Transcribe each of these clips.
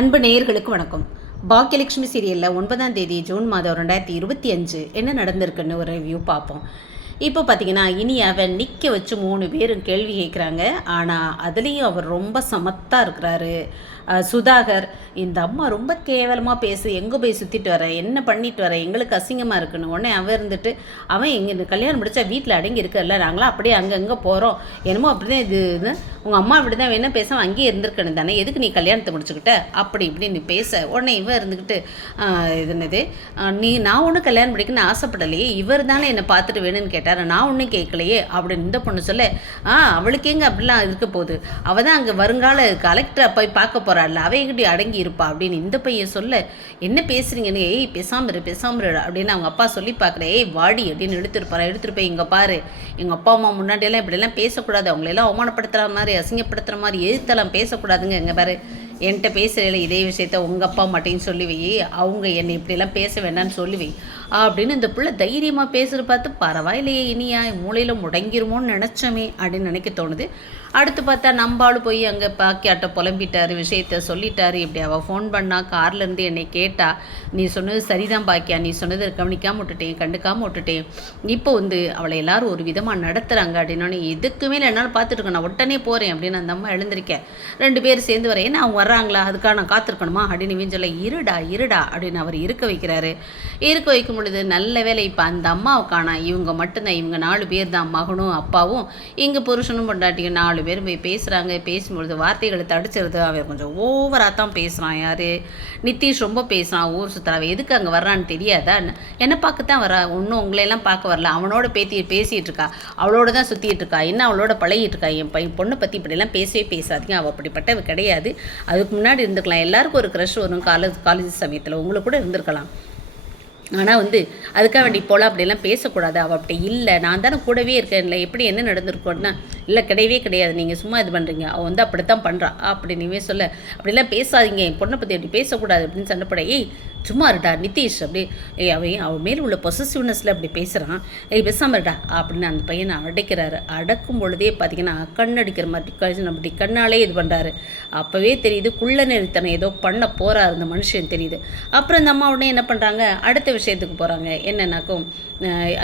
அன்பு நேயர்களுக்கு வணக்கம். பாக்கியலட்சுமி சீரியலில் 9ஆம் தேதி ஜூன் மாதம் 2025 என்ன நடந்திருக்குன்னு ஒரு ரிவ்யூ பார்ப்போம். இப்போ பார்த்தீங்கன்னா இனியாவை நிற்க வச்சு 3 பேரும் கேள்வி கேட்குறாங்க. ஆனால் அதுலேயும் அவர் ரொம்ப சமத்தாக இருக்கிறாரு. சுதாகர், இந்த அம்மா ரொம்ப கேவலமாக பேசு, எங்கே போய் சுற்றிட்டு வர, என்ன பண்ணிட்டு வர, எங்களுக்கு அசிங்கமாக இருக்குன்னு. உடனே அவன் இருந்துட்டு அவன் எங்கே கல்யாணம் முடிச்சா வீட்டில் அடங்கி இருக்கல, நாங்களாம் அப்படியே அங்கங்கே போகிறோம், என்னமோ அப்படி தான் இது உங்கள் அம்மா இப்படி தான் வேணால் பேசாமல் அங்கேயே இருந்திருக்கணும் தானே, எதுக்கு நீ கல்யாணத்தை முடிச்சுக்கிட்ட அப்படி இப்படி நீ பேச. உடனே இவன் இருந்துக்கிட்டு இதுன்னது நான் ஒன்றும் கல்யாணம் முடிக்கணும்னு ஆசைப்படலையே, இவர் தானே என்னை பார்த்துட்டு வேணும்னு கேட்டார், நான் ஒன்றும் கேட்கலையே அப்படின்னு இந்த பொண்ணு சொல்ல, அவளுக்கு எங்கே அப்படிலாம் இருக்க போகுது, அவள் தான் அங்கே வருங்கால கலெக்டரை போய் பார்க்க போகிறாள்ல, அவ எங்கிட்ட அடங்கி இருப்பா அப்படின்னு இந்த பையன் சொல்ல, என்ன பேசுறீங்கன்னு, ஏய் பேசாமரு அப்படின்னு அவங்க அப்பா சொல்லி பார்க்குறேன். ஏய் வாடி அப்படின்னு எடுத்துட்டு போய் இங்கே பாரு, எங்கள் அப்பா அம்மா முன்னாடியெல்லாம் இப்படியெல்லாம் பேசக்கூடாது, அவங்களெல்லாம் அவமானப்படுத்துகிற மாதிரி அசிங்கப்படுத்துகிற மாதிரி எதிர்த்தெல்லாம் பேசக்கூடாதுங்க. எங்கள் பாரு, என்கிட்ட பேசுகிறதில்ல இதே விஷயத்த உங்கள் அப்பா மாட்டேன்னு சொல்லி வை, அவங்க என்னை இப்படியெல்லாம் பேச வேண்டாம்னு சொல்லி வை அப்படின்னு இந்த பிள்ளை தைரியமாக பேசுகிற பார்த்து பரவாயில்லையே, இனியா மூளையில் முடங்கிருமோன்னு நினச்சோமே அப்படின்னு நினைக்க தோணுது. அடுத்து பார்த்தா நம்பாள் போய் அங்கே பாக்கியாட்ட புலம்பிட்டாரு, விஷயத்த சொல்லிட்டாரு. இப்படி அவள் ஃபோன் பண்ணா, கார்லேருந்து என்னை கேட்டா, நீ சொன்னது சரிதான் பாக்கியா, நீ சொன்னது கவனிக்காமல் விட்டுட்டேன், கண்டுக்காமல் விட்டுட்டேன், இப்போ அவளை எல்லாரும் ஒரு விதமாக நடத்துகிறாங்க அப்படின்னோடனே எதுக்குமே என்னால் பார்த்துட்டு நான் உடனே போகிறேன் அப்படின்னு அந்த அம்மா எழுந்திருக்கேன். 2 பேர் சேர்ந்து வரேன், ஏன்னா அவங்க வர்றாங்களா அதுக்காக நான் காத்திருக்கணுமா அப்படின்னு இவன் சொல்ல, இருடா அப்படின்னு அவர் இருக்க வைக்கிறாரு. இருக்க வைக்கும் பொழுது நல்ல வேலை இப்போ அந்த அம்மாவை காணா, இவங்க மட்டும்தான், இவங்க 4 பேர் தான், மகனும் அப்பாவும் இங்கே புருஷனும் பொண்டாட்டியும் 4 பேரும் போய் பேசுகிறாங்க. பேசும்பொழுது வார்த்தைகளை தடிச்சிருது. அவன் கொஞ்சம் ஓவராக தான் பேசுகிறான். யார் நித்தீஷ் ரொம்ப பேசுகிறான், ஊர் சுற்றுறான். எதுக்கு அங்கே வர்றான்னு தெரியாதா, என்னை பார்க்க தான் வரா, ஒன்றும் உங்களையெல்லாம் பார்க்க வரல, அவனோட பேசிகிட்டு இருக்கா, அவளோட தான் சுற்றிட்டு இருக்கா, என்ன அவளோட பழகிட்டு இருக்கா, என் பொண்ணை பற்றி இப்படிலாம் பேசவே பேசாதீங்க, அவள் அப்படிப்பட்டவ கிடையாது, அதுக்கு முன்னாடி இருந்துக்கலாம், எல்லாருக்கும் ஒரு க்ரஷ் வரும் காலேஜ் சமயத்தில், உங்களுக்கு கூட இருந்திருக்கலாம், ஆனால் அதுக்காக வேண்டி போல அப்படிலாம் பேசக்கூடாது, அவள் அப்படி இல்லை, நான் தானே கூடவே இருக்கேன்ல, எப்படி என்ன நடந்திருக்கோன்னா, இல்லை கிடையவே கிடையாது, நீங்கள் சும்மா இது பண்ணுறீங்க, அவள் அப்படித்தான் பண்ணுறான் அப்படின்னே சொல்ல, அப்படிலாம் பேசாதீங்க, என் பொண்ணை பற்றி அப்படி பேசக்கூடாது அப்படின்னு சண்டைப்பட, ஏய் சும்மா இருடா நித்தீஷ் அப்படி, அவன் மேலே உள்ள பொசசிவ்னஸில் அப்படி பேசுகிறான், ஏய் பேசாமல் இருடா அப்படின்னு அந்த பையனை அடைக்கிறாரு. அடக்கும் பொழுதே பார்த்தீங்கன்னா கண்ணடிக்கிற மாதிரி அப்படி கண்ணாலே இது பண்ணுறாரு. அப்போவே தெரியுது குள்ள நெறித்தனை ஏதோ பண்ண போகிறார் அந்த மனுஷன் தெரியுது. அப்புறம் இந்த அம்மா உடனே என்ன பண்ணுறாங்க, அடுத்த விஷயத்துக்கு போகிறாங்க. என்னன்னாக்கும்,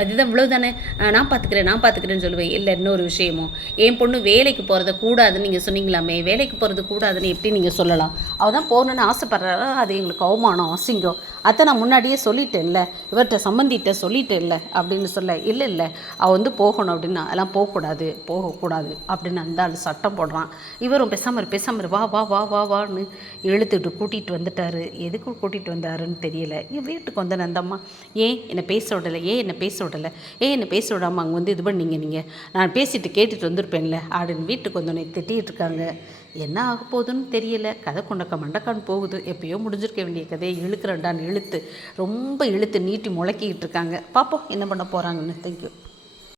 அதுதான் இவ்வளோ தானே, நான் பார்த்துக்கிறேன்னு சொல்லுவேன். இல்லை இன்னொரு விஷயமும், என் பொண்ணு வேலைக்கு போகிறத கூடாதுன்னு நீங்கள் சொன்னீங்களாமே, வேலைக்கு போகிறது கூடாதுன்னு எப்படி நீங்கள் சொல்லலாம், அவள் தான் போகணுன்னு ஆசைப்பட்றா, அது எங்களுக்கு அவமானம் அசிங்கம், அதை நான் முன்னாடியே சொல்லிட்டேன்ல, இவர்கிட்ட சம்மந்திட்ட சொல்லிட்டேன்ல அப்படின்னு சொல்ல, இல்லை அவள் போகணும் அப்படின்னா அதெல்லாம் போகக்கூடாது அப்படின்னு அந்த ஆள் சட்டம் போடுறான். இவரும் பேசாமரு வான்னு இழுத்துட்டு கூட்டிகிட்டு வந்துட்டாரு. எதுக்கு கூட்டிகிட்டு வந்தாருன்னு தெரியல. வீட்டுக்கு வந்த அந்த அம்மா, ஏன் என்னை பேச விடலை, ஏன் என்னை பேச விடாமல் அங்கே இது பண்ணீங்க, நீங்கள் நான் பேசிட்டு கேட்டுட்டு வந்திருப்பேன்ல அப்படின்னு வீட்டுக்கு வந்தோடனே திட்டிகிட்டு இருக்காங்க. என்ன ஆக போகுதுன்னு தெரியல. கதை கொண்டக்க மண்டக்கான்னு போகுது. எப்பயோ முடிஞ்சிருக்க வேண்டிய கதையை இழுத்து ரொம்ப இழுத்து நீட்டி முழக்கிக்கிட்டு இருக்காங்க. பார்ப்போம் என்ன பண்ண போகிறாங்கன்னு. தேங்க்யூ.